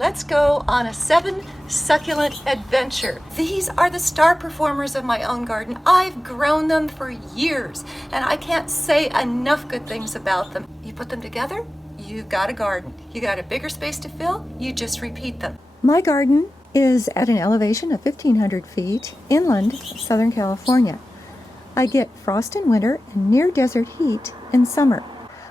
Let's go on a 7 succulent adventure. These are the star performers of my own garden. I've grown them for years and I can't say enough good things about them. You put them together, you've got a garden. You got a bigger space to fill, you just repeat them. My garden is at an elevation of 1,500 feet inland Southern California. I get frost in winter and near desert heat in summer.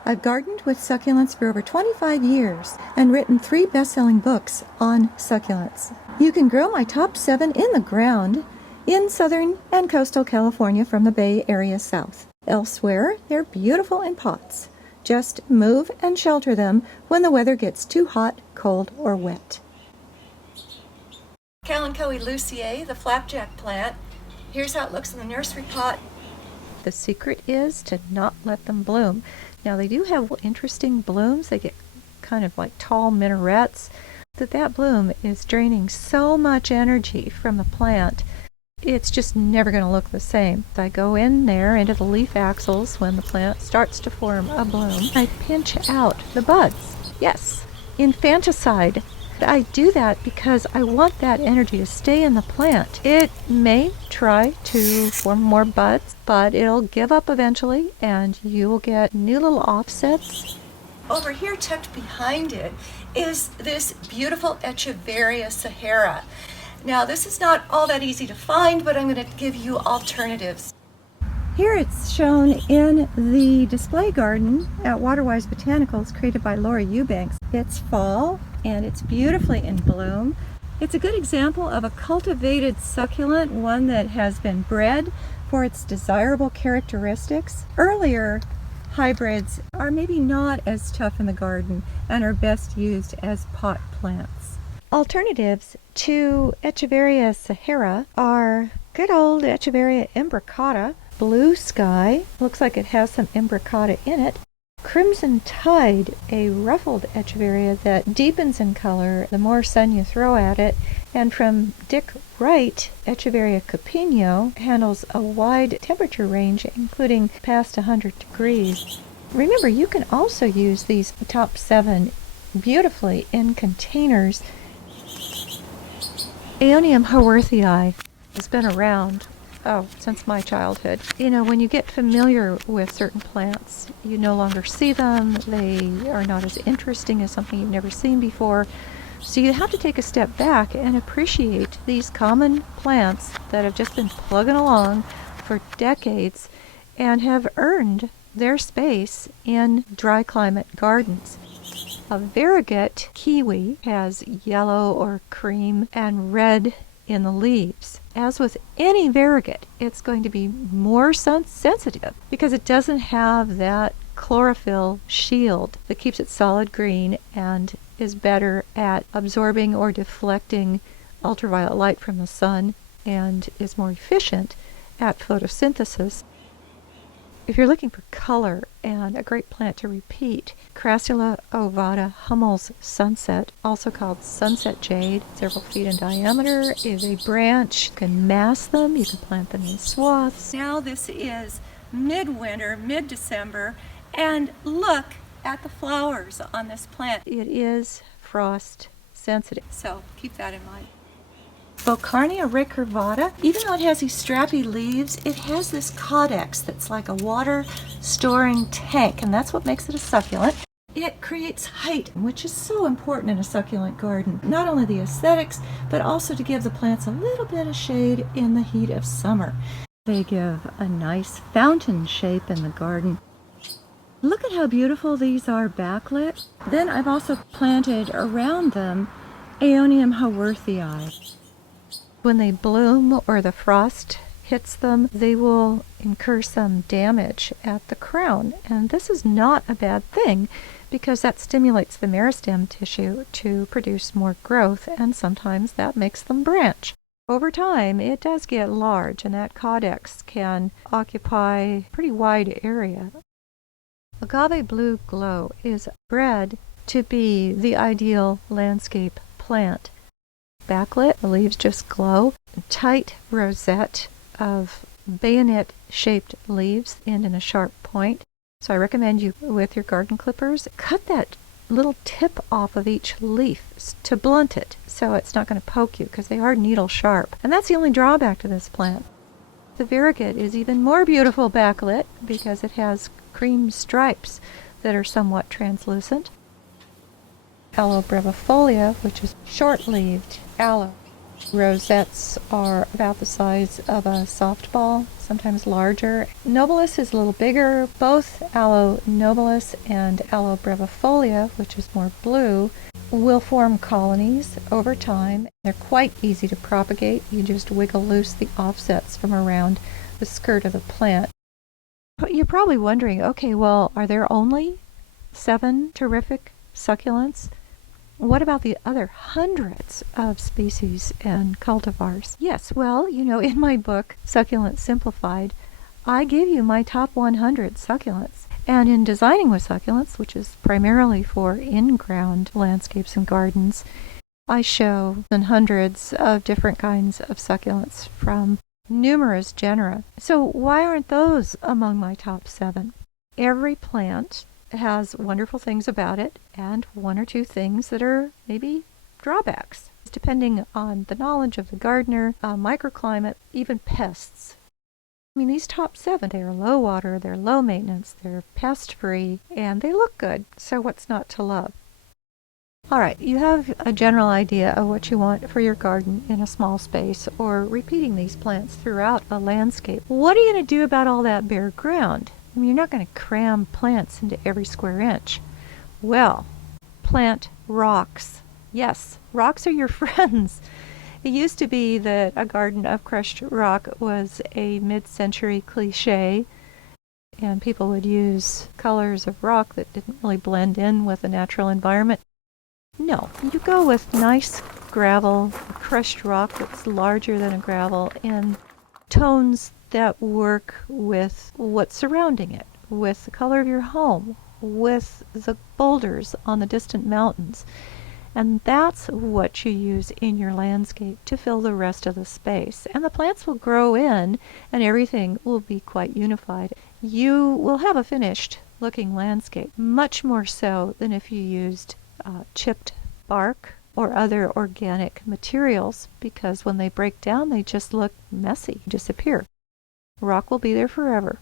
I've gardened with succulents for over 25 years and written 3 best-selling books on succulents. You can grow my top 7 in the ground in Southern and coastal California from the Bay Area south. Elsewhere, they're beautiful in pots. Just move and shelter them when the weather gets too hot, cold, or wet. Kalanchoe lucier, the flapjack plant. Here's how it looks in the nursery pot. The secret is to not let them bloom. Now they do have interesting blooms. They get kind of like tall minarets. That bloom is draining so much energy from the plant, it's just never going to look the same. I go in there into the leaf axils when the plant starts to form a bloom. I pinch out the buds. Yes, infanticide. I do that because I want that energy to stay in the plant. It may try to form more buds, but it'll give up eventually and you will get new little offsets. Over here, tucked behind it, is this beautiful Echeveria Sahara. Now, this is not all that easy to find, but I'm going to give you alternatives. Here it's shown in the display garden at Waterwise Botanicals created by Laura Eubanks. It's fall and it's beautifully in bloom. It's a good example of a cultivated succulent, one that has been bred for its desirable characteristics. Earlier hybrids are maybe not as tough in the garden and are best used as pot plants. Alternatives to Echeveria Sahara are good old Echeveria imbricata, blue sky, looks like it has some imbricata in it, crimson tide, a ruffled Echeveria that deepens in color the more sun you throw at it, and from Dick Wright, Echeveria capino handles a wide temperature range including past 100 degrees. Remember, you can also use these top 7 beautifully in containers. Aeonium haworthii has been around since my childhood. You know, when you get familiar with certain plants, you no longer see them. They are not as interesting as something you've never seen before. So you have to take a step back and appreciate these common plants that have just been plugging along for decades and have earned their space in dry climate gardens. A variegated kiwi has yellow or cream and red in the leaves. As with any variegate, it's going to be more sun sensitive because it doesn't have that chlorophyll shield that keeps it solid green and is better at absorbing or deflecting ultraviolet light from the sun and is more efficient at photosynthesis. If you're looking for color and a great plant to repeat, Crassula ovata Hummel's sunset, also called sunset jade, several feet in diameter, is a branch. You can mass them, you can plant them in swaths. Now this is midwinter, mid-December, and look at the flowers on this plant. It is frost sensitive, so keep that in mind. Bocarnia recurvata, even though it has these strappy leaves, it has this caudex that's like a water storing tank, and that's what makes it a succulent. It creates height, which is so important in a succulent garden. Not only the aesthetics, but also to give the plants a little bit of shade in the heat of summer. They give a nice fountain shape in the garden. Look at how beautiful these are backlit. Then I've also planted around them Aeonium haworthii. When they bloom or the frost hits them, they will incur some damage at the crown. And this is not a bad thing because that stimulates the meristem tissue to produce more growth, and sometimes that makes them branch. Over time, it does get large, and that caudex can occupy a pretty wide area. Agave blue glow is bred to be the ideal landscape plant. Backlit, the leaves just glow. A tight rosette of bayonet-shaped leaves end in a sharp point. So I recommend you, with your garden clippers, cut that little tip off of each leaf to blunt it so it's not going to poke you, because they are needle sharp. And that's the only drawback to this plant. The variegated is even more beautiful backlit because it has cream stripes that are somewhat translucent. Aloe brevifolia, which is short-leaved aloe. Rosettes are about the size of a softball, sometimes larger. Nobilis is a little bigger. Both Aloe nobilis and Aloe brevifolia, which is more blue, will form colonies over time. They're quite easy to propagate. You just wiggle loose the offsets from around the skirt of the plant. But you're probably wondering, okay, well, are there only 7 terrific succulents? What about the other hundreds of species and cultivars? Yes, well, in my book, Succulent Simplified, I give you my top 100 succulents. And in Designing with Succulents, which is primarily for in-ground landscapes and gardens, I show hundreds of different kinds of succulents from numerous genera. So why aren't those among my top 7? Every plant has wonderful things about it and 1 or 2 things that are maybe drawbacks, depending on the knowledge of the gardener, microclimate, even pests. I mean, these top 7, they are low water, they're low maintenance, they're pest free, and they look good, so what's not to love? Alright, you have a general idea of what you want for your garden in a small space, or repeating these plants throughout a landscape. What are you going to do about all that bare ground? I mean, you're not going to cram plants into every square inch. Well, plant rocks. Yes, rocks are your friends. It used to be that a garden of crushed rock was a mid-century cliche, and people would use colors of rock that didn't really blend in with the natural environment. No, you go with nice gravel, crushed rock that's larger than a gravel, and tones that work with what's surrounding it, with the color of your home, with the boulders on the distant mountains. And that's what you use in your landscape to fill the rest of the space. And the plants will grow in, and everything will be quite unified. You will have a finished looking landscape, much more so than if you used chipped bark or other organic materials, because when they break down, they just look messy, disappear. Rock will be there forever.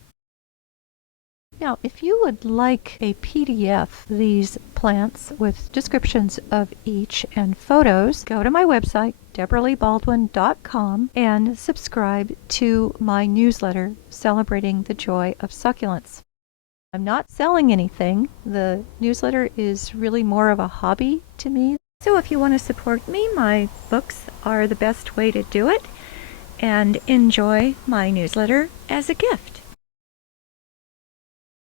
Now, if you would like a PDF of these plants with descriptions of each and photos, go to my website, DebraLeeBaldwin.com, and subscribe to my newsletter celebrating the joy of succulents. I'm not selling anything. The newsletter is really more of a hobby to me. So if you want to support me, my books are the best way to do it, and enjoy my newsletter as a gift.